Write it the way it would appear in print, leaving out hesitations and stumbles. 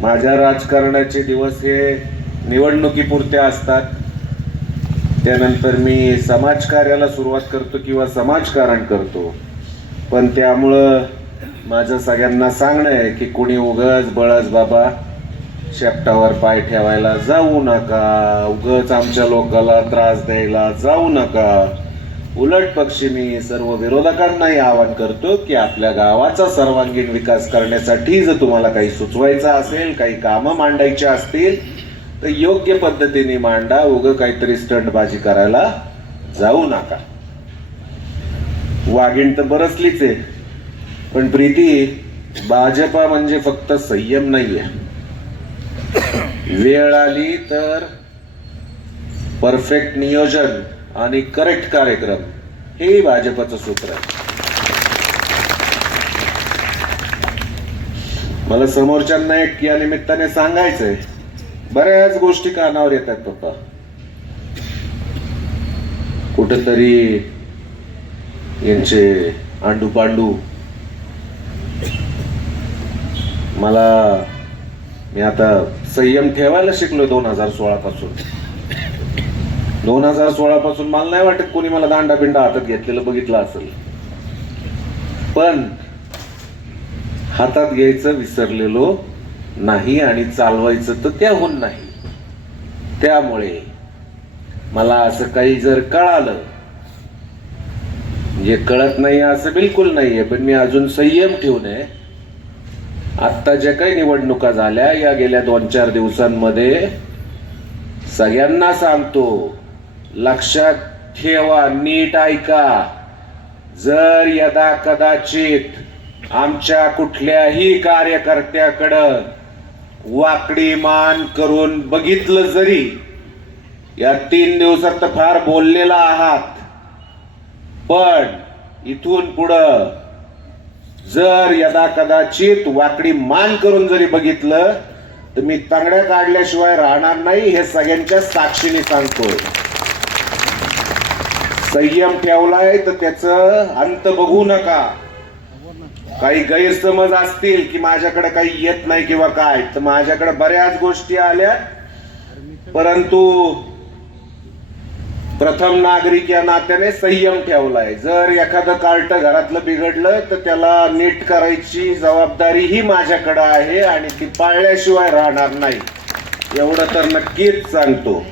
माझ्या राजकारणाचे दिवस हे निवडणुकीपुरते असतात. त्यानंतर मी समाजकार्याला सुरुवात करतो किंवा समाजकारण करतो. पण त्यामुळं माझं सगळ्यांना सांगणं आहे की कोणी उगाच बळच बाबा शेपटावर पाय ठेवायला जाऊ नका, उगाच आमच्या लोकांना त्रास द्यायला जाऊ नका. उलट पक्षी मी सर्व विरोधकांनाही आवाहन करतो की आपल्या गावाचा सर्वांगीण विकास करण्यासाठी जर तुम्हाला काही सुचवायचं असेल, काही कामं मांडायची असतील तर योग्य पद्धतीने मांडा. उगं काहीतरी स्टंटबाजी करायला जाऊ नका. वाघीण तर बरसलीच आहे, पण प्रीती, भाजपा म्हणजे फक्त संयम नाहीये. वेळ आली तर परफेक्ट नियोजन आणि करेक्ट कार्यक्रम हे भाजपचं सूत्र आहे. मला समोरच्यांना एक या निमित्ताने सांगायचंय, बऱ्याच गोष्टी कानावर येतात पप्पा. कुठेतरी यांचे आंडू पांडू. मी आता संयम ठेवायला शिकलो 2016 पासून. 2016 पासून मला नाही वाटत कोणी मला दांडा बिंडा हातात घेतलेलं बघितलं असेल, पण हातात घ्यायचं विसरलेलो नाही आणि चालवायचं तर त्याहून नाही. त्यामुळे मला असं काही जर कळालं, म्हणजे कळत नाही असं बिलकुल नाहीये, पण मी अजून संयम ठेवून आहे. आत्ता ज्या काही निवडणुका झाल्या या गेल्या 2-4 दिवसांमध्ये सगळ्यांना सांगतो, लक्षात ठेवा, नीट ऐका. जर यदा कदाचित आमच्या कुठल्याही कार्यकर्त्याकडं वाकडी मान करून बघितलं, जरी या 3 दिवसात तर फार बोललेला आहात, पण इथून पुढं जर यदा कदाचित वाकडी मान करून जरी बघितलं तर मी तांगड्या काढल्याशिवाय राहणार नाही, हे सगळ्यांच्या साक्षीने सांगतोय. संयम ठेवलाय तर त्याचं अंत बघू नका. काही गैरसमज असतील की माझ्याकडे काही येत नाही किंवा काय, तर माझ्याकडे बऱ्याच गोष्टी आल्या, परंतु प्रथम नागरिक या नात्याने संयम ठेवलाय. जर एखादं कार्ट घरातलं बिघडलं तर त्याला नीट करायची जबाबदारी ही माझ्याकडे आहे आणि ती पाळल्याशिवाय राहणार नाही, एवढं तर नक्कीच सांगतो.